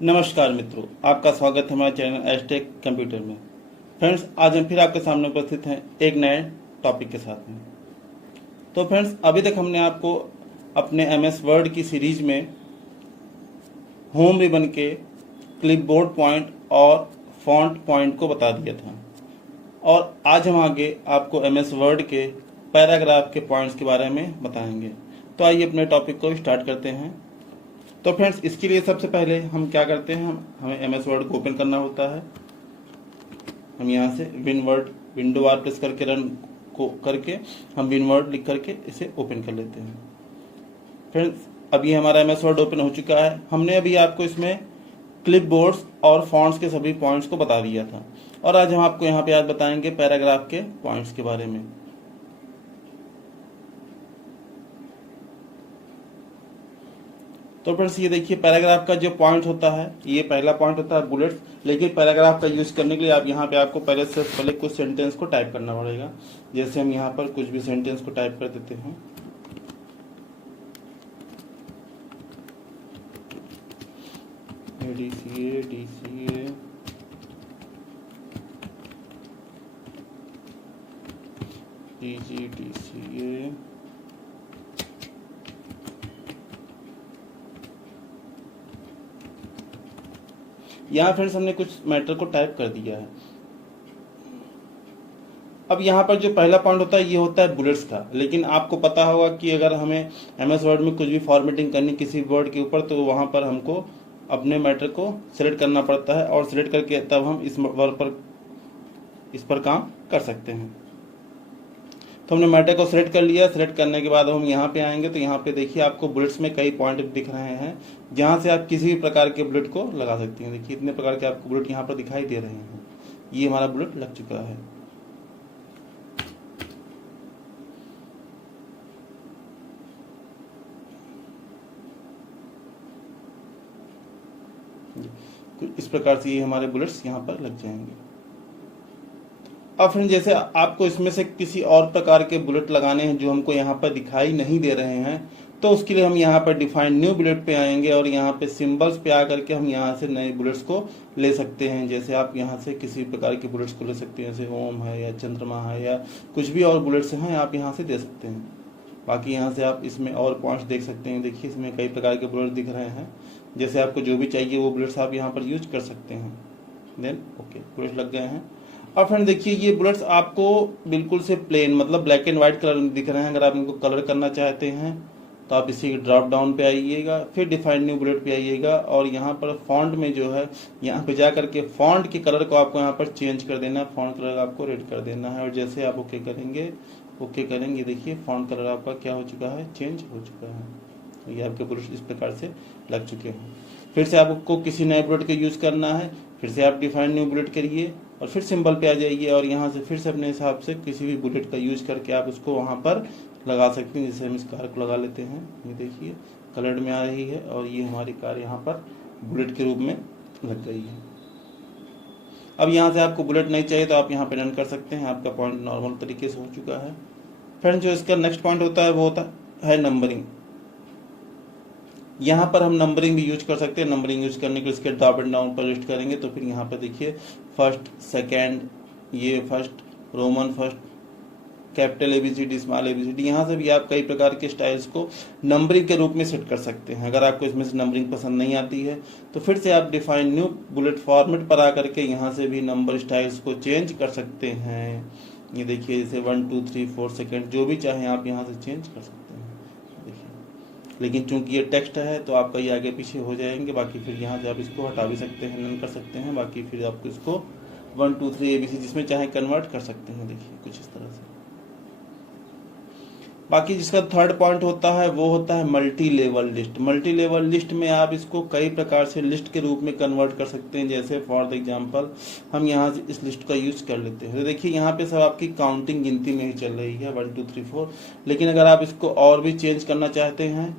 नमस्कार मित्रों, आपका स्वागत है हमारे चैनल एस्टेक कंप्यूटर में। फ्रेंड्स, आज हम फिर आपके सामने उपस्थित हैं एक नए टॉपिक के साथ में। तो फ्रेंड्स, अभी तक हमने आपको अपने एमएस वर्ड की सीरीज में होम रिबन के क्लिपबोर्ड पॉइंट और फॉन्ट पॉइंट को बता दिया था, और आज हम आगे आपको एमएस वर्ड के पैराग्राफ के पॉइंट्स के बारे में बताएंगे। तो आइए अपने टॉपिक को स्टार्ट करते हैं। तो फ्रेंड्स, इसके लिए सबसे पहले हम क्या करते हैं, हमें एमएस वर्ड को ओपन करना होता है। हम यहाँ से विंडो बार प्रेस करके रन को करके हम विनवर्ड लिख करके इसे ओपन कर लेते हैं। फ्रेंड्स, अभी हमारा एमएस वर्ड ओपन हो चुका है। हमने अभी आपको इसमें क्लिपबोर्ड्स और फॉन्ट्स के सभी पॉइंट्स को बता दिया था, और आज हम आपको यहाँ पे आज बताएंगे पैराग्राफ के पॉइंट्स के बारे में। तो फ्रेंड्स, ये देखिए पैराग्राफ का जो पॉइंट होता है, ये पहला पॉइंट होता है बुलेट्स। लेकिन पैराग्राफ का यूज करने के लिए आप यहाँ पे आपको पहले कुछ सेंटेंस को टाइप करना पड़ेगा। जैसे हम यहाँ पर कुछ भी सेंटेंस को टाइप कर देते हैं। DCA DCA यहाँ फ्रेंड्स हमने कुछ मैटर को टाइप कर दिया है। अब यहाँ पर जो पहला पॉइंट होता है ये होता है बुलेट्स का। लेकिन आपको पता होगा कि अगर हमें एमएस वर्ड में कुछ भी फॉर्मेटिंग करनी किसी वर्ड के ऊपर, तो वहाँ पर हमको अपने मैटर को सिलेक्ट करना पड़ता है, और सिलेक्ट करके तब हम इस पर काम कर सकते हैं। तो हमने मैटर को सिलेक्ट कर लिया। सिलेक्ट करने के बाद हम यहाँ पे आएंगे, तो यहाँ पे देखिए आपको बुलेट्स में कई पॉइंट दिख रहे हैं, जहाँ से आप किसी भी प्रकार के बुलेट को लगा सकते हैं। देखिए इतने प्रकार के आपको बुलेट यहाँ पर दिखाई दे रहे हैं। ये हमारा बुलेट लग चुका है। इस प्रकार से ये हमारे बुलेट्स यहाँ पर लग जाएंगे। अब फ्रेंड, जैसे आपको इसमें से किसी और प्रकार के बुलेट लगाने हैं जो हमको यहाँ पर दिखाई नहीं दे रहे हैं, तो उसके लिए हम यहाँ पर डिफाइन न्यू बुलेट पे आएंगे, और यहाँ पे सिंबल्स पे आकर के हम यहाँ से नए बुलेट्स को ले सकते हैं। जैसे आप यहाँ से किसी प्रकार के बुलेट्स को ले सकते हैं, जैसे ओम है या चंद्रमा है या कुछ भी और बुलेट्स हैं, आप यहाँ से दे सकते हैं। बाकी यहाँ से आप इसमें और पॉइंट्स देख सकते हैं। देखिए इसमें कई प्रकार के बुलेट दिख रहे हैं। जैसे आपको जो भी चाहिए वो बुलेट्स आप यहाँ पर यूज कर सकते हैं। देन ओके, बुलेट्स लग गए हैं। और फ्रेंड देखिए, ये बुलेट्स आपको बिल्कुल से प्लेन मतलब ब्लैक एंड व्हाइट कलर में दिख रहे हैं। अगर आप इनको कलर करना चाहते हैं तो आप इसी ड्रॉप डाउन पे आइएगा, फिर डिफाइन न्यू बुलेट पे आइएगा, और यहाँ पर फॉन्ट में जो है यहाँ पे जा करके फॉन्ट के कलर को आपको यहाँ पर चेंज कर देना है। फॉन्ट कलर आपको रेड कर देना है, और जैसे आप ओके करेंगे देखिए फॉन्ट कलर आपका क्या हो चुका है, चेंज हो चुका है। तो ये आपके बुलेट्स इस प्रकार से लग चुके हैं। फिर से आपको किसी नए बुलेट का यूज करना है, फिर से आप डिफाइन न्यू बुलेट करिए और फिर सिंबल पे आ जाइए, और यहाँ से फिर से अपने हिसाब से किसी भी बुलेट का यूज करके आप उसको वहाँ पर लगा सकते हैं। जैसे हम इस कार को लगा लेते हैं, ये देखिए कलर्ड में आ रही है, और ये हमारी कार यहाँ पर बुलेट के रूप में लग गई है। अब यहाँ से आपको बुलेट नहीं चाहिए तो आप यहाँ पे रन कर सकते हैं। आपका पॉइंट नॉर्मल तरीके से हो चुका है। फ्रेंड्स, जो इसका नेक्स्ट पॉइंट होता है वो होता है नंबरिंग। यहाँ पर हम नंबरिंग भी यूज कर सकते हैं। नंबरिंग यूज करने के लिए इसके ड्रॉप एंड डाउन पर लिस्ट करेंगे, तो फिर यहाँ पर देखिए फर्स्ट, सेकेंड, ये first, Roman first, capital ABCD, small ABCD, यहाँ से भी आप कई प्रकार के स्टाइल्स को नंबरिंग के रूप में सेट कर सकते हैं। अगर आपको इसमें से नंबरिंग पसंद नहीं आती है तो फिर से आप डिफाइन न्यू बुलेट फॉर्मेट पर आकर के यहाँ से भी नंबर स्टाइल्स को चेंज कर सकते हैं। ये देखिए जैसे 1 2 3 4 सेकेंड, जो भी चाहें आप यहाँ से चेंज कर सकते हैं। देखिए, लेकिन चूंकि ये टेक्स्ट है तो आपका ये आगे पीछे हो जाएंगे। बाकी फिर यहाँ से आप इसको हटा भी सकते हैं, नन कर सकते हैं। बाकी फिर आपको इसको 1 2 3 ABC जिसमें चाहे कन्वर्ट कर सकते हैं। देखिए कुछ इस तरह से। बाकी जिसका थर्ड पॉइंट होता है वो होता है multi level list. Multi level list में आप इसको कई प्रकार से लिस्ट के रूप में कन्वर्ट कर सकते हैं। जैसे फॉर एग्जांपल हम यहाँ से इस लिस्ट का यूज कर लेते हैं। तो देखिए यहाँ पे सब आपकी काउंटिंग गिनती में ही चल रही है 1 2 3 4। लेकिन अगर आप इसको और भी चेंज करना चाहते हैं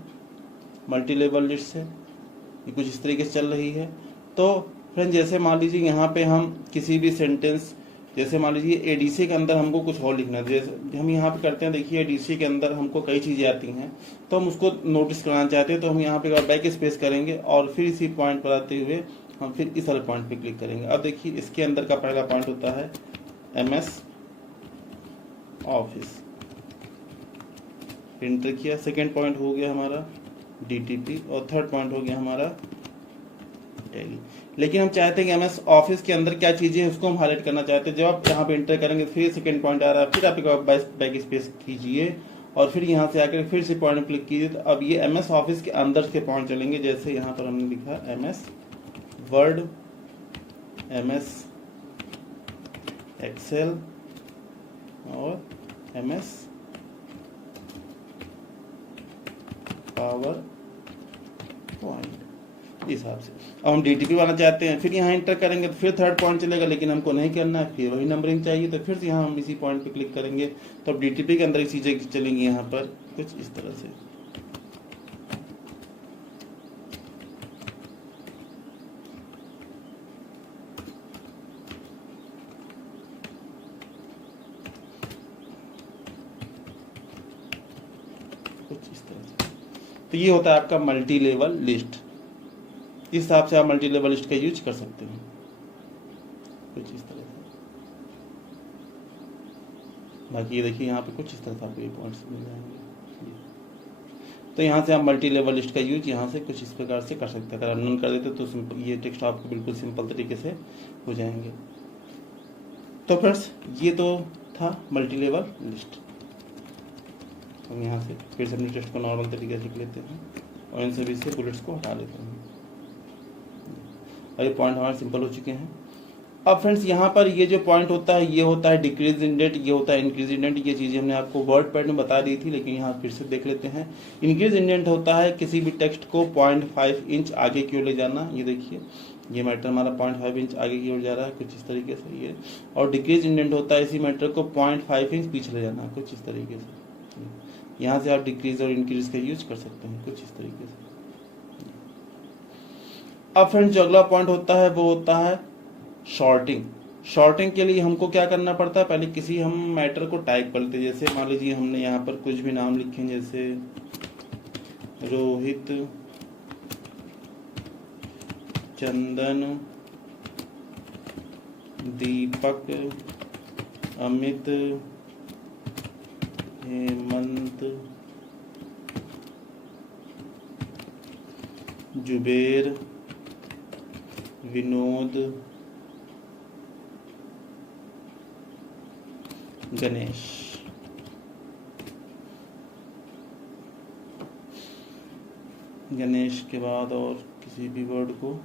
मल्टी लेवल लिस्ट से, ये कुछ इस तरीके से चल रही है। तो फ्रेंड जैसे मान लीजिए यहाँ पे हम किसी भी सेंटेंस, जैसे मान लीजिए एडीसी के अंदर हमको कुछ और लिखना है, जैसे हम यहाँ पे करते हैं, देखिए एडीसी के अंदर हमको कई चीज़ें आती हैं, तो हम उसको नोटिस कराना चाहते हैं, तो हम यहाँ पे बैक स्पेस करेंगे और फिर इसी पॉइंट पर आते हुए हम फिर इस वाले पॉइंट पे क्लिक करेंगे। अब देखिए इसके अंदर का पहला पॉइंट होता है MS ऑफिस, एंटर किया। सेकेंड पॉइंट हो गया हमारा DTP और थर्ड पॉइंट हो गया हमारा टैली। लेकिन हम चाहते हैं कि MS ऑफिस के अंदर क्या चीज़ें हैं उसको हम हाईलाइट करना चाहते हैं। जब आप यहाँ पे एंटर करेंगे फिर सेकेंड पॉइंट आ रहा है, फिर आप एक बैक स्पेस कीजिए और फिर यहाँ से आकर फिर से पॉइंट क्लिक कीजिए। तो अब ये MS ऑफिस के अंदर के पॉइंट चलेंगे। जैसे यहाँ पर हमने लिखा MS वर्ड, MS एक्सेल और MS पावर पॉइंट, इस हिसाब से। अब हम DTP वाला चाहते हैं, फिर यहाँ एंटर करेंगे तो फिर थर्ड पॉइंट चलेगा, लेकिन हमको नहीं करना है, फिर वही नंबरिंग चाहिए, तो फिर से यहाँ हम इसी पॉइंट पे क्लिक करेंगे। तो अब DTP के अंदर चीज़ें चलेंगी यहाँ पर कुछ इस तरह से। कुछ इस तरह से। तो ये होता है आपका मल्टी लेवल लिस्ट। इस हिसाब से आप मल्टी लेवल लिस्ट का यूज कर सकते हैं कुछ इस तरह से। बाकी ये देखिए यहाँ पे कुछ इस तरह से आपको ये पॉइंट्स मिल जाएंगे। तो यहाँ से आप मल्टी लेवल लिस्ट का यूज यहाँ से कुछ इस प्रकार से कर सकते हैं। अगर आप नन कर देते तो ये टेक्स्ट आपको बिल्कुल सिंपल तरीके से हो जाएंगे। तो फ्रेंड्स ये तो था मल्टी लेवल लिस्ट। हम यहाँ से फिर से अपनी टेक्स्ट को नॉर्मल तरीके से लिख लेते हैं और इन सभी से बुलेट्स को हटा लेते हैं। और ये पॉइंट हमारे सिंपल हो चुके हैं। अब फ्रेंड्स यहाँ पर ये जो पॉइंट होता है ये होता है डिक्रीज इंडेंट, ये होता है इंक्रीज इंडेंट। ये चीज़ें हमने आपको वर्ड पैड में बता दी थी, लेकिन यहाँ फिर से देख लेते हैं। इंक्रीज इंडेंट होता है किसी भी टेक्स्ट को 0.5 इंच आगे की ओर ले जाना। ये देखिए ये मैटर हमारा 0.5 इंच आगे की ओर जा रहा है कुछ इस तरीके से ये। और डिक्रीज इंडेंट होता है इसी मैटर को 0.5 इंच पीछे ले जाना कुछ इस तरीके से। यहाँ से आप डिक्रीज और इंक्रीज का यूज कर सकते हैं कुछ इस तरीके से। अब फ्रेंड्स जो अगला पॉइंट होता है वो होता है शॉर्टिंग। शॉर्टिंग के लिए हमको क्या करना पड़ता है, पहले किसी हम मैटर को टाइप कर लेते हैं। जैसे मान लीजिए हमने यहाँ पर कुछ भी नाम लिखे, जैसे रोहित, चंदन, दीपक, अमित, हेमंत, जुबेर, विनोद, गणेश। गणेश के बाद और किसी भी वर्ड को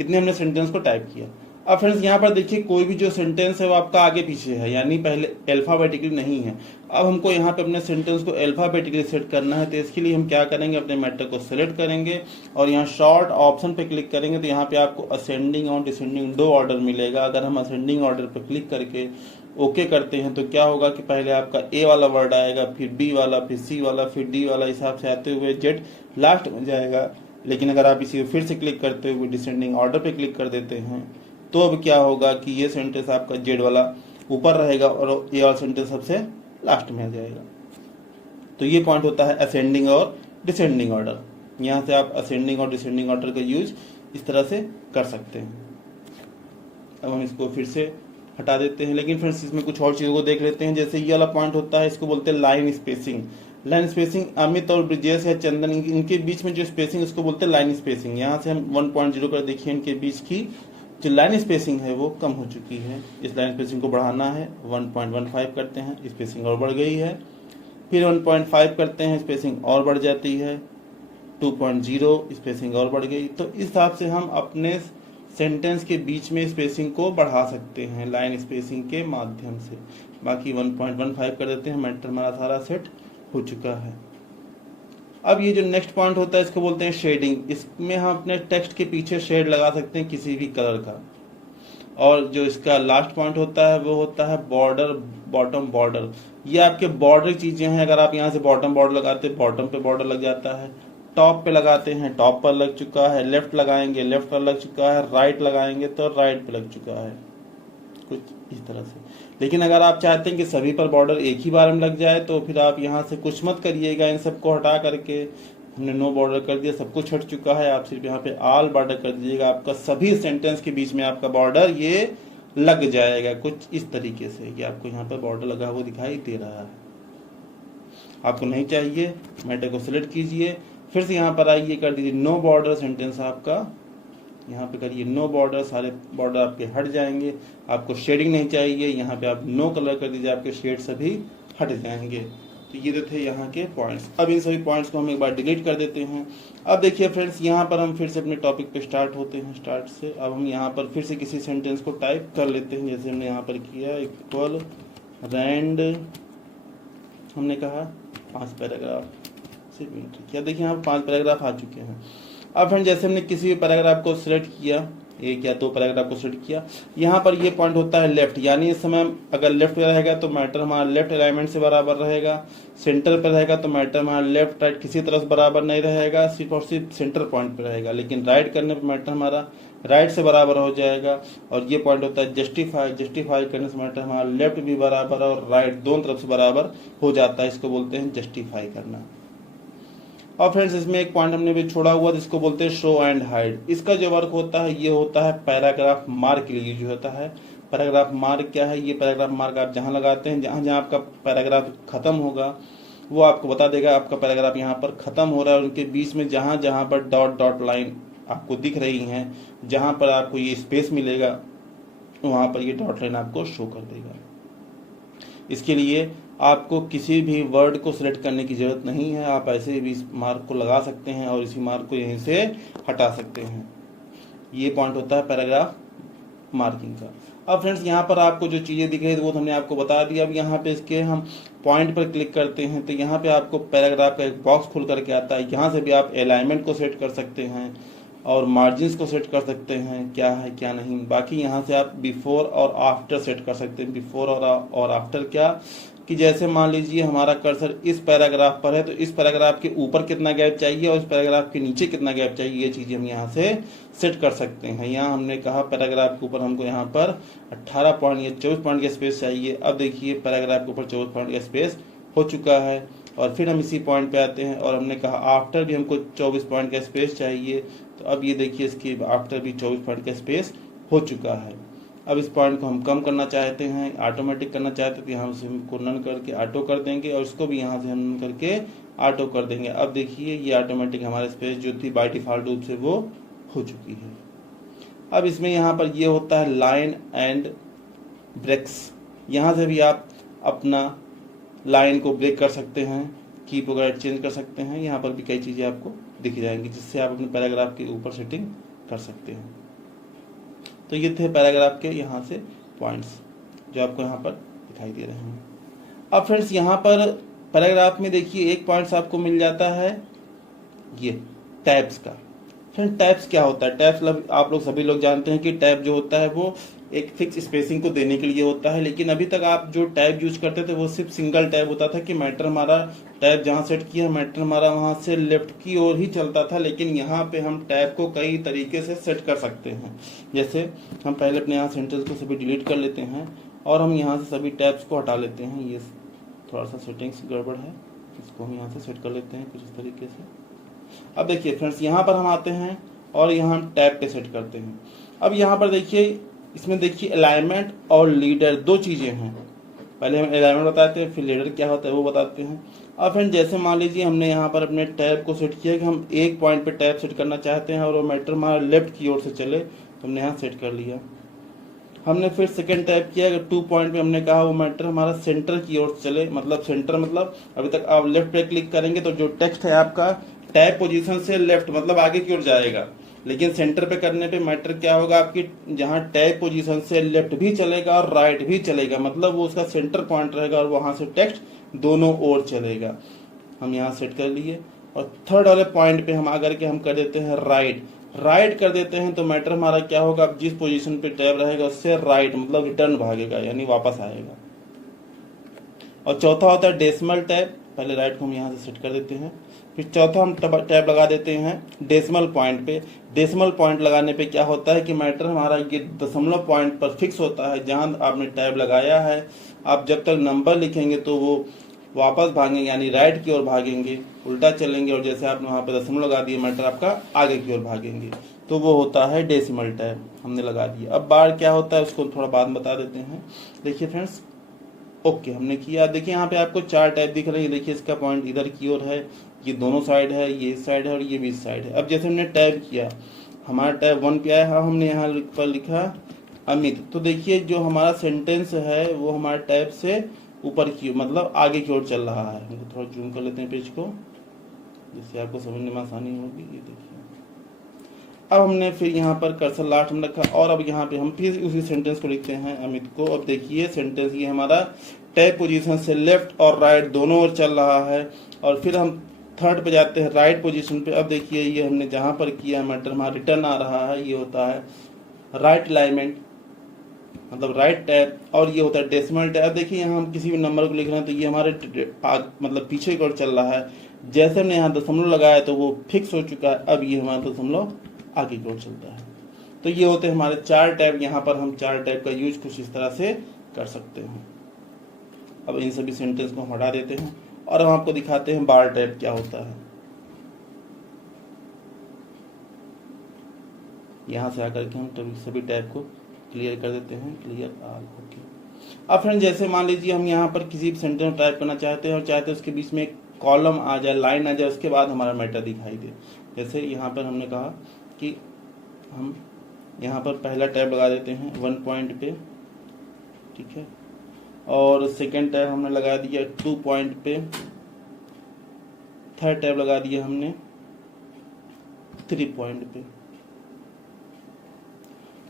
इतने हमने सेंटेंस को टाइप किया। अब फ्रेंड्स यहाँ पर देखिए कोई भी जो सेंटेंस है वो आपका आगे पीछे है, यानी पहले अल्फाबेटिकली नहीं है। अब हमको यहाँ पे अपने सेंटेंस को अल्फाबेटिकली सेट करना है, तो इसके लिए हम क्या करेंगे, अपने मैटर को सेलेक्ट करेंगे और यहाँ शॉर्ट ऑप्शन पे क्लिक करेंगे। तो यहाँ पे आपको असेंडिंग और डिसेंडिंग दो ऑर्डर मिलेगा। अगर हम असेंडिंग ऑर्डर पर क्लिक करके ओके करते हैं तो क्या होगा कि पहले आपका ए वाला वर्ड आएगा, फिर बी वाला, फिर सी वाला, फिर डी वाला, हिसाब से आते हुए जेड लास्ट में जाएगा। लेकिन अगर आप इसी को फिर से क्लिक करते हुए डिसेंडिंग ऑर्डर पे क्लिक कर देते हैं तो अब क्या होगा कि ये सेंटेंस आपका जेड वाला ऊपर रहेगा और ये वाला सेंटेंस सबसे लास्ट में आ जाएगा। तो ये पॉइंट होता है असेंडिंग और डिसेंडिंग ऑर्डर। यहाँ से आप असेंडिंग और डिसेंडिंग ऑर्डर का यूज इस तरह से कर सकते हैं। अब हम इसको फिर से हटा देते हैं, लेकिन फ्रेंड्स इसमें कुछ और चीज़ों को देख लेते हैं। जैसे ये वाला पॉइंट होता है, इसको बोलते हैं line spacing. Line spacing Amit और ब्रिजेश या चंदन इनके बीच में जो स्पेसिंग उसको बोलते हैं लाइन स्पेसिंग। यहाँ से हम 1.0 कर देखिए, इनके बीच की जो लाइन स्पेसिंग है वो कम हो चुकी है। इस लाइन स्पेसिंग को बढ़ाना है, 1.15 करते हैं, स्पेसिंग और बढ़ गई है। फिर 1.5 करते हैं, स्पेसिंग और बढ़ जाती है। 2.0 स्पेसिंग और बढ़ गई। तो इस हिसाब से हम अपने सेंटेंस के बीच में स्पेसिंग को बढ़ा सकते हैं लाइन स्पेसिंग के माध्यम से। बाकी 1.15 कर देते हैं, मैटर हमारा सारा सेट हो चुका है। अब ये जो नेक्स्ट पॉइंट होता है इसको बोलते हैं शेडिंग। इसमें हम अपने टेक्स्ट के पीछे शेड लगा सकते हैं किसी भी कलर का। और जो इसका लास्ट पॉइंट होता है वो होता है बॉर्डर, बॉटम बॉर्डर। ये आपके बॉर्डर चीजें हैं। अगर आप यहाँ से बॉटम बॉर्डर लगाते हैं, बॉटम पे बॉर्डर लग जाता है। टॉप पे लगाते हैं, टॉप पर लग चुका है। लेफ्ट लगाएंगे, लेफ्ट पर लग चुका है। राइट लगाएंगे तो राइट पे लग चुका है, कुछ इस तरह से। लेकिन अगर आप चाहते हैं कि सभी पर बॉर्डर एक ही बार में लग जाए तो फिर आप यहाँ से कुछ मत करिएगा, इन सबको हटा करके हमने नो बॉर्डर कर दिया, सब कुछ हट चुका है। आप सिर्फ यहाँ पे ऑल बॉर्डर कर दीजिएगा, आपका सभी सेंटेंस के बीच में आपका बॉर्डर ये लग जाएगा कुछ इस तरीके से। ये आपको यहाँ पर बॉर्डर लगा हुआ दिखाई दे रहा है। आपको नहीं चाहिए, मैटर को सिलेक्ट कीजिए, फिर से यहाँ पर आइए, कर दीजिए नो बॉर्डर। सेंटेंस आपका यहाँ पे करिए नो बॉर्डर, सारे बॉर्डर आपके हट जाएंगे। आपको शेडिंग नहीं चाहिए, यहाँ पे आप नो कलर कर दीजिए, आपके शेड सभी हट जाएंगे। तो ये थे यहाँ के पॉइंट्स। अब इन सभी पॉइंट्स को हम एक बार डिलीट कर देते हैं। अब देखिए फ्रेंड्स, यहाँ पर हम फिर से अपने टॉपिक पे स्टार्ट होते हैं। स्टार्ट से अब हम यहाँ पर फिर से किसी सेंटेंस को टाइप कर लेते हैं, जैसे हमने यहाँ पर किया इक्वल रैंड, हमने कहा 5 पैराग्राफ, सिर्फ किया। देखिए यहाँ पर 5 पैराग्राफ आ चुके हैं। अब फ्रेंड जैसे हमने किसी भी पैराग्राफ को सिलेक्ट किया, एक या दो पैराग्राफ को सिलेक्ट किया, यहाँ पर ये पॉइंट होता है लेफ्ट, यानी इस समय अगर लेफ्ट पे रहेगा तो मैटर हमारा लेफ्ट अलाइनमेंट से बराबर रहेगा। सेंटर पे रहेगा तो मैटर हमारा लेफ्ट राइट किसी तरह से बराबर नहीं रहेगा, सिर्फ और सिर्फ सेंटर पॉइंट पे रहेगा। लेकिन राइट करने पर मैटर हमारा राइट से बराबर हो जाएगा। और ये पॉइंट होता है जस्टिफाई, जस्टिफाई करने से मैटर हमारा लेफ्ट भी बराबर और राइट दोनों तरफ से बराबर हो जाता है। इसको बोलते हैं जस्टिफाई करना। और फ्रेंड्स इसमें एक पॉइंट हमने भी छोड़ा हुआ जिसको बोलते हैं शो एंड हाइड। इसका जो वर्क होता है ये होता है पैराग्राफ मार्क के लिए जो होता है। पैराग्राफ मार्क क्या है? ये पैराग्राफ मार्क आप जहां लगाते हैं, जहां जहां आपका पैराग्राफ खत्म होगा वो आपको बता देगा आपका पैराग्राफ यहाँ पर खत्म हो रहा है। उनके बीच में जहां जहां पर डॉट डॉट लाइन आपको दिख रही हैं, जहां पर आपको ये स्पेस मिलेगा वहां पर ये डॉट लाइन आपको शो कर देगा। इसके लिए आपको किसी भी वर्ड को सिलेक्ट करने की जरूरत नहीं है, आप ऐसे भी इस मार्क को लगा सकते हैं और इसी मार्क को यहीं से हटा सकते हैं। ये पॉइंट होता है पैराग्राफ मार्किंग का। अब फ्रेंड्स यहाँ पर आपको जो चीजें दिख रही है वो हमने आपको बता दिया। अब यहाँ पे इसके हम पॉइंट पर क्लिक करते हैं तो यहाँ पे आपको पैराग्राफ का एक बॉक्स खुल करके आता है। यहाँ से भी आप अलाइनमेंट को सेट कर सकते हैं और मार्जिन्स को सेट कर सकते हैं, क्या है क्या नहीं। बाकी यहाँ से आप बिफोर और आफ्टर सेट कर सकते हैं। बिफोर और आफ्टर क्या कि जैसे मान लीजिए हमारा कर्सर इस पैराग्राफ पर है तो इस पैराग्राफ के ऊपर कितना गैप चाहिए और इस पैराग्राफ के नीचे कितना गैप चाहिए, ये चीजें हम यहाँ से सेट कर सकते हैं। यहाँ हमने कहा पैराग्राफ के ऊपर हमको यहाँ पर 18 पॉइंट या 24 पॉइंट का स्पेस चाहिए। अब देखिए पैराग्राफ के ऊपर 24 पॉइंट का स्पेस हो चुका है। और फिर हम इसी पॉइंट पे आते हैं और हमने कहा आफ्टर भी हमको 24 पॉइंट का स्पेस चाहिए। तो अब ये देखिए इसके आफ्टर भी 24 पॉइंट का स्पेस हो चुका है। अब इस पॉइंट को हम कम करना चाहते हैं, ऑटोमेटिक करना चाहते हैं तो यहाँ से हमको नन करके ऑटो कर देंगे और इसको भी यहाँ से हम नन करके ऑटो कर देंगे। अब देखिए ये ऑटोमेटिक हमारे स्पेस जो थी बाय डिफॉल्ट रूप से वो हो चुकी है। अब इसमें यहाँ पर ये होता है लाइन एंड ब्रेक्स। यहाँ से भी आप अपना लाइन को ब्रेक कर सकते हैं, कीप वगैरह चेंज कर सकते हैं। यहाँ पर भी कई चीज़ें आपको दिख जाएंगी जिससे आप अपने पैराग्राफ के ऊपर सेटिंग कर सकते हैं। तो ये थे पैराग्राफ के यहाँ से पॉइंट्स जो आपको यहाँ पर दिखाई दे रहे हैं। अब फ्रेंड्स यहाँ पर पैराग्राफ में देखिए एक पॉइंट्स आपको मिल जाता है ये टैब्स का। फ्रेंड टैब्स क्या होता है? टैब्स आप लोग सभी लोग जानते हैं कि टैब जो होता है वो एक फिक्स स्पेसिंग को देने के लिए होता है। लेकिन अभी तक आप जो टैब यूज करते थे वो सिर्फ सिंगल टैब होता था कि मैटर हमारा टैब जहां सेट किया मैटर हमारा वहां से लेफ्ट की ओर ही चलता था। लेकिन यहाँ पे हम टैब को कई तरीके से सेट कर सकते हैं। जैसे हम पहले अपने यहाँ सेंटेंस को सभी डिलीट कर लेते हैं और हम यहाँ से सभी टैब्स को हटा लेते हैं। ये थोड़ा सा सेटिंग्स गड़बड़ है, इसको हम यहाँ से सेट कर लेते हैं कुछ इस तरीके से। अब देखिए फ्रेंड्स यहाँ पर हम आते हैं और यहाँ हम टैब पे सेट करते हैं। अब यहाँ पर देखिए इसमें देखिए अलाइनमेंट और लीडर दो चीजें हैं। पहले हम अलाइनमेंट बताते हैं फिर लीडर क्या होता है वो बताते हैं। अब फ्रेंड जैसे मान लीजिए हमने यहाँ पर अपने टैब को सेट किया कि हम एक पॉइंट पे टैब सेट करना चाहते हैं और वो मैटर हमारा लेफ्ट की ओर से चले तो हमने यहाँ सेट कर लिया। हमने फिर सेकंड टैब किया अगर 2 पॉइंट पे हमने कहा वो मैटर हमारा सेंटर की ओर से चले। मतलब सेंटर मतलब अभी तक आप लेफ्ट पे क्लिक करेंगे तो जो टेक्स्ट है आपका टैब पोजीशन से लेफ्ट मतलब आगे की ओर जाएगा। लेकिन सेंटर पे करने पे मैटर क्या होगा आपकी जहां टैब पोजीशन से लेफ्ट भी चलेगा और राइट भी चलेगा। मतलब वो उसका सेंटर पॉइंट रहेगा और वहां से टेक्स्ट दोनों ओर चलेगा। हम यहाँ सेट कर लिए और थर्ड वाले पॉइंट पे हम आकर के हम कर देते हैं राइट। राइट कर देते हैं तो मैटर हमारा क्या होगा, अब जिस पोजीशन पे टैब रहेगा उससे राइट मतलब रिटर्न भागेगा यानी वापस आएगा। और चौथा होता है डेसिमल टैब, पहले राइट को हम यहाँ से सेट कर देते हैं। फिर चौथा हम टैब लगा देते हैं डेसिमल पॉइंट पे। डेसिमल पॉइंट लगाने पे क्या होता है कि मैटर हमारा ये दशमलव पॉइंट पर फिक्स होता है जहां आपने टैब लगाया है। आप जब तक नंबर लिखेंगे तो वो वापस भागेंगे यानी राइट की ओर भागेंगे, उल्टा चलेंगे और जैसे आपने वहां पर दशमलव लगा दिया मैटर आपका आगे की ओर भागेंगे, तो वो होता है डेसिमल टैब हमने लगा दिया। अब बार क्या होता है उसको थोड़ा बाद में बता देते हैं। देखिए फ्रेंड्स, ओके हमने किया। देखिए यहाँ पे आपको 4 टैब दिख रहे हैं। देखिए इसका पॉइंट इधर की ओर है, ये दोनों साइड है, ये इस साइड है और ये भी इस साइड है। अब जैसे हमने टैब किया, हमारा टैब 1 पे आया, हमने यहाँ पर लिखा अमित, तो देखिए जो हमारा सेंटेंस है वो हमारे टैब से ऊपर की मतलब आगे की ओर चल रहा है। हम थोड़ा जूम कर लेते हैं पेज को जिससे आपको समझने में आसानी होगी। ये देखिए अब हमने फिर यहाँ पर कर्सर लास्ट में रखा और अब यहाँ पे हम फिर उसी सेंटेंस को लिखते हैं अमित को। अब देखिए सेंटेंस ये हमारा टैब पोजीशन से लेफ्ट और राइट दोनों ओर चल रहा है। और फिर हम थर्ड पे जाते हैं राइट पोजीशन पे। अब देखिए ये हमने जहाँ पर किया मैटर हमारा रिटर्न आ रहा है, ये होता है राइट अलाइनमेंट मतलब राइट टैब। और ये होता है डेसिमल टैब। देखिए यहाँ हम किसी भी नंबर को लिख रहे हैं तो ये हमारे मतलब पीछे की ओर चल रहा है। जैसे हमने यहाँ दशमलव लगाया तो वो फिक्स हो चुका है, अब ये हमारा दशमलव आगे की ओर चलता है। तो ये होते हैं हमारे 4 टैब। यहाँ पर हम 4 टैब का यूज कुछ इस तरह से कर सकते हैं। अब इन सभी सेंटेंस को हम हटा देते हैं और हम आपको दिखाते हैं बार टैब क्या होता है। यहाँ से आकर के हम सभी टैब को क्लियर कर देते हैं, क्लियर ऑल। ओके अब फ्रेंड जैसे मान लीजिए हम यहाँ पर किसी भी सेंटेंस टाइप करना चाहते हैं और चाहते हैं उसके बीच में एक कॉलम आ जाए, लाइन आ जाए, उसके बाद हमारा मैटर दिखाई दे। जैसे यहाँ पर हमने कहा कि हम यहाँ पर पहला टैब लगा देते हैं 1 पॉइंट पे, ठीक है, और सेकेंड टैब हमने लगा दिया 2 पॉइंट पे, थर्ड टैब लगा दिया हमने 3 पॉइंट पे,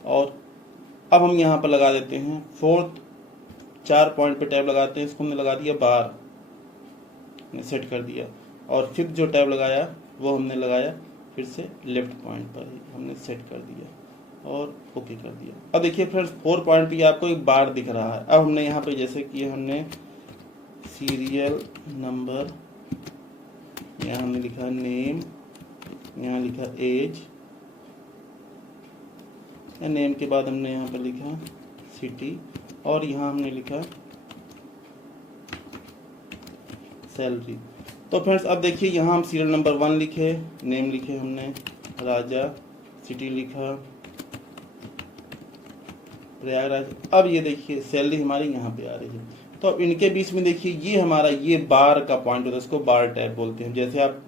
और अब हम यहाँ पर लगा देते हैं फोर्थ 4 पॉइंट पे टैब लगाते हैं, इसको हमने लगा दिया बार, सेट कर दिया। और फिफ्थ जो टैब लगाया वो हमने लगाया फिर से लेफ्ट पॉइंट पर ही हमने सेट कर दिया और ओके कर दिया। अब देखिए फ्रेंड्स 4 पॉइंट पे आपको एक बार दिख रहा है। अब हमने यहाँ पे जैसे कि हमने सीरियल नंबर, यहाँ हमने लिखा नेम, यहाँ लिखा एज, नेम के बाद हमने यहाँ पर लिखा सिटी और यहाँ हमने लिखा सैलरी। तो फ्रेंड्स अब देखिए यहाँ हम सीरियल नंबर 1 लिखे, नेम लिखे हमने राजा, सिटी लिखा प्रयागराज। अब ये देखिए सैलरी हमारी यहाँ पे आ रही है। तो अब इनके बीच में देखिए ये हमारा ये बार का पॉइंट होता है, इसको बार टैब बोलते हैं। जैसे आप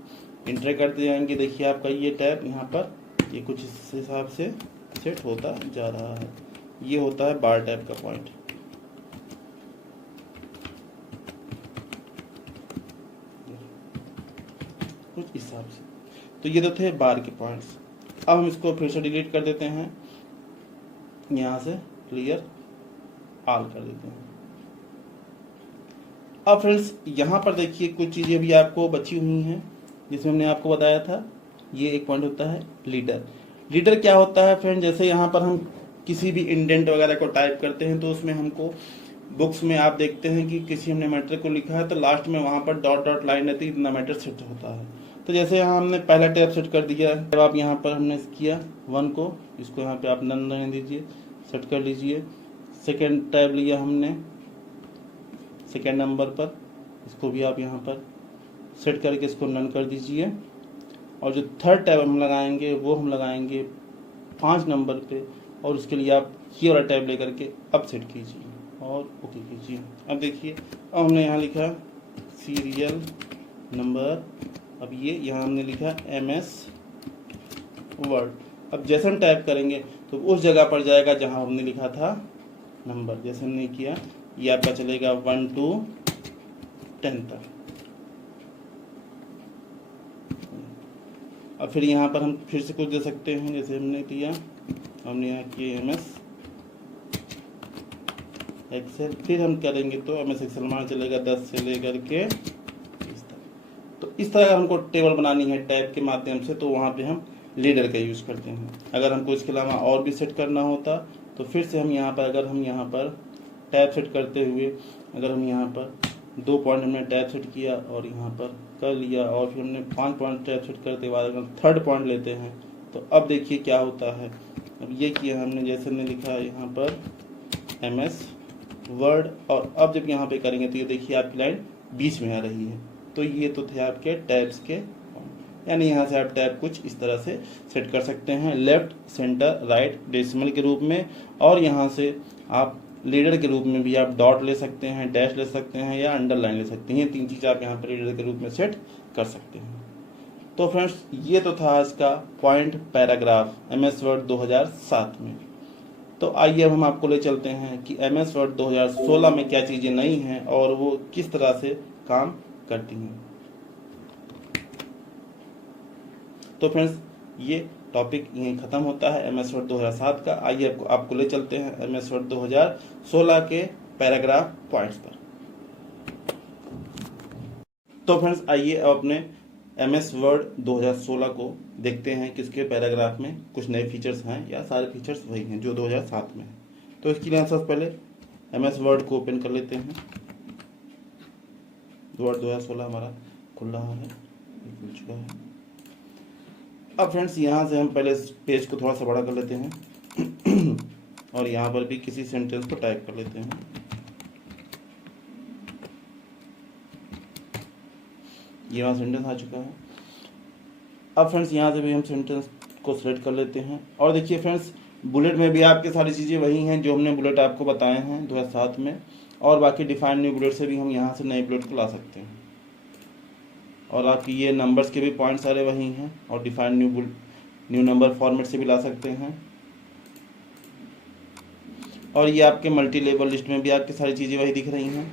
इंटर करते जाएंगे देखिए आपका ये टैब यहाँ पर ये कुछ इस हिसाब से सेट होता जा रहा है। ये होता है बार टैब का पॉइंट। कुछ इस हिसाब से। तो ये तो थे बार के पॉइंट्स। अब हम इसको फिर से डिलीट कर देते हैं, यहां से क्लियर ऑल कर देते हैं। अब फ्रेंड्स यहाँ पर देखिए कुछ चीजें भी आपको बची हुई हैं जिसमें हमने आपको बताया था। ये एक पॉइंट होता है लीडर। लीडर क्या होता है फ्रेंड, जैसे यहाँ पर हम किसी भी इंडेंट वगैरह को टाइप करते हैं तो उसमें हमको बुक्स में आप देखते हैं कि किसी हमने मैटर को लिखा है तो लास्ट में वहाँ पर डॉट डॉट लाइन रहती है, इतना मैटर सेट होता है। तो जैसे यहाँ हमने पहला टैब सेट कर दिया है, जब आप यहाँ पर हमने किया 1 को, इसको यहाँ पे आप नन रहने दीजिए, सेट कर लीजिए। सेकेंड टैब लिया हमने सेकेंड नंबर पर, इसको भी आप यहाँ पर सेट करके इसको नन कर दीजिए। और जो थर्ड टैब हम लगाएंगे वो हम लगाएंगे 5 नंबर पे, और उसके लिए आप ये वाला टैब लेकर के अब सेट कीजिए और ओके कीजिए। अब देखिए अब हमने यहाँ लिखा सीरियल नंबर, अब ये यहाँ हमने लिखा MS वर्ड। अब जैसे हम टाइप करेंगे तो उस जगह पर जाएगा जहाँ हमने लिखा था नंबर। जैसे हमने किया ये आपका चलेगा 1 to 10 तक। अब फिर यहाँ पर हम फिर से कुछ दे सकते हैं, जैसे हमने दिया, हमने यहाँ किया MS एक्सेल, फिर हम करेंगे तो MS एक्सेल मान चलेगा 10 से लेकर के इस तक। तो इस तरह हमको टेबल बनानी है टैब के माध्यम से, तो वहाँ पे हम लीडर का यूज़ करते हैं। अगर हमको इसके अलावा और भी सेट करना होता तो फिर से हम यहाँ पर, अगर हम यहाँ पर टैब सेट करते हुए, अगर हम यहाँ पर 2 पॉइंट हमने टैब सेट किया और यहाँ पर कर लिया, और फिर हमने 5 पॉइंट टैब सेट करने के बाद अगर थर्ड पॉइंट लेते हैं तो अब देखिए क्या होता है। अब ये किया हमने, जैसे हमने लिखा है यहाँ पर MS वर्ड, और अब जब यहाँ पे करेंगे तो ये देखिए आपकी लाइन बीच में आ रही है। तो ये तो थे आपके टैब्स के, यानी यहाँ से आप टैब कुछ इस तरह से सेट कर सकते हैं, लेफ्ट, सेंटर, राइट, डेसिमल के रूप में, और यहाँ से आप लीडर के रूप में भी आप डॉट ले सकते हैं, डैश ले सकते हैं या अंडरलाइन ले सकते हैं। 3 चीज़ आप यहाँ पर लीडर के रूप में सेट कर सकते हैं। तो फ्रेंड्स ये तो था आज का पॉइंट पैराग्राफ MS वर्ड 2007 में। तो आइए अब हम आपको ले चलते हैं कि MS वर्ड 2016 में क्या चीज़ें नई हैं और वो किस तरह से काम करती हैं। तो फ्रेंड्स ये टॉपिक यहीं ख़त्म होता है MS वर्ड 2007 का। आइए आपको ले चलते हैं MS वर्ड 2016 के पैराग्राफ पॉइंट्स पर। तो फ्रेंड्स आइए अब अपने MS वर्ड 2016 को देखते हैं कि इसके पैराग्राफ में कुछ नए फीचर्स हैं या सारे फीचर्स वही हैं जो 2007 में है। तो इसके लिए सबसे पहले MS वर्ड को ओपन कर लेते हैं। वर्ड 2016 हमारा खुल रहा है, खुल चुका है। अब फ्रेंड्स यहाँ से हम पहले इस पेज को थोड़ा सा बड़ा कर लेते हैं और यहाँ पर भी किसी सेंटेंस को टाइप कर लेते हैं। ये वहाँ सेंटेंस आ चुका है। अब फ्रेंड्स यहाँ से भी हम सेंटेंस को सिलेक्ट कर लेते हैं और देखिए फ्रेंड्स बुलेट में भी आपके सारी चीज़ें वही हैं जो हमने बुलेट आपको बताए हैं 2007 में, और बाकी डिफाइंड न्यू बुलेट से भी हम यहाँ से नए बुलेट को ला सकते हैं। और आपकी ये नंबर्स के भी पॉइंट सारे वही हैं और डिफाइंड न्यू नंबर फॉर्मेट से भी ला सकते हैं। और ये आपके मल्टी लेवल लिस्ट में भी आपकी सारी चीज़ें वही दिख रही हैं।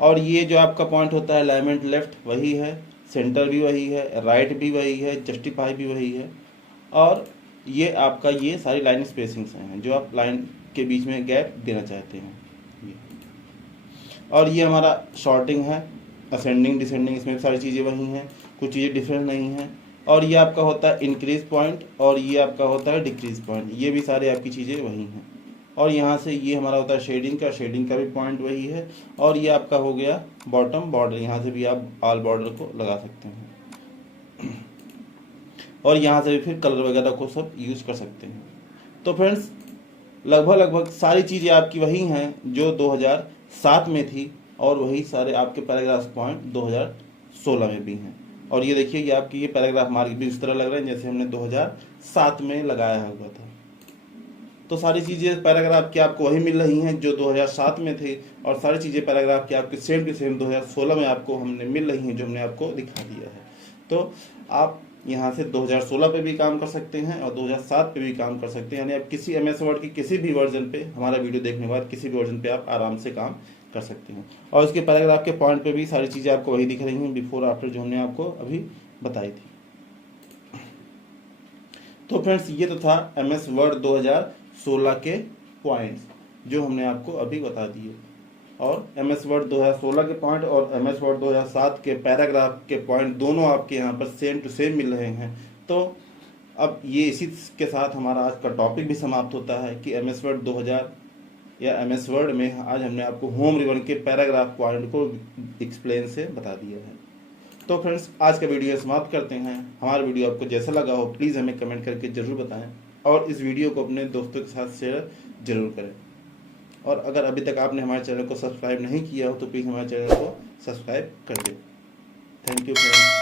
और ये जो आपका पॉइंट होता है अलाइनमेंट लेफ्ट वही है, सेंटर भी वही है, राइट भी वही है, जस्टिफाई भी वही है, और ये आपका ये सारी लाइन स्पेसिंग्स हैं जो आप लाइन के बीच में गैप देना चाहते हैं। और ये हमारा शॉर्टिंग है, असेंडिंग डिसेंडिंग, इसमें सारी चीज़ें वही हैं, कुछ चीज़ें डिफरेंट नहीं हैं। और ये आपका होता है इंक्रीज पॉइंट और ये आपका होता है डिक्रीज पॉइंट, ये भी सारे आपकी चीज़ें वही हैं। और यहाँ से ये हमारा होता है शेडिंग का भी पॉइंट वही है। और ये आपका हो गया बॉटम बॉर्डर, यहाँ से भी आप ऑल बॉर्डर को लगा सकते हैं और यहाँ से भी फिर कलर वगैरह को सब यूज़ कर सकते हैं। तो फ्रेंड्स लगभग सारी चीज़ें आपकी वही हैं जो 2007 में थी और वही सारे आपके पैराग्राफ पॉइंट 2016 में भी हैं। और ये देखिए ये आपकी ये पैराग्राफ मार्क भी इस तरह लग रहे हैं जैसे हमने 2007 में लगाया हुआ था। तो सारी चीज़ें पैराग्राफ की आपको वही मिल रही हैं जो 2007 में थे और सारी चीज़ें पैराग्राफ की आपकी सेम टू सेम 2016 में आपको हमने मिल रही हैं जो हमने आपको दिखा दिया है। तो आप यहाँ से 2016 पे भी काम कर सकते हैं और 2007 पे भी काम कर सकते हैं, यानी आप किसी MS वर्ड की किसी भी वर्जन पे हमारा वीडियो देखने के बाद किसी भी वर्जन पे आप आराम से काम कर सकते हैं। और इसके पैराग्राफ के पॉइंट पे भी सारी चीज़ें आपको वही दिख रही हैं बिफोर आफ्टर जो हमने आपको अभी बताई थी। तो फ्रेंड्स ये तो था MS वर्ड 2016 के पॉइंट्स जो हमने आपको अभी बता दिए। और MS वर्ड 2016 के पॉइंट और MS वर्ड 2007 के पैराग्राफ के पॉइंट दोनों आपके यहाँ पर सेम टू सेम मिल रहे हैं। तो अब ये इसी के साथ हमारा आज का टॉपिक भी समाप्त होता है कि MS वर्ड 2000 या MS वर्ड में आज हमने आपको होम रिबन के पैराग्राफ पॉइंट को एक्सप्लेन से बता दिया है। तो फ्रेंड्स आज का वीडियो समाप्त करते हैं। हमारा वीडियो आपको जैसा लगा हो प्लीज़ हमें कमेंट करके ज़रूर बताएं और इस वीडियो को अपने दोस्तों के साथ शेयर जरूर करें। और अगर अभी तक आपने हमारे चैनल को सब्सक्राइब नहीं किया हो तो प्लीज़ हमारे चैनल को सब्सक्राइब कर दें। Thank you friends.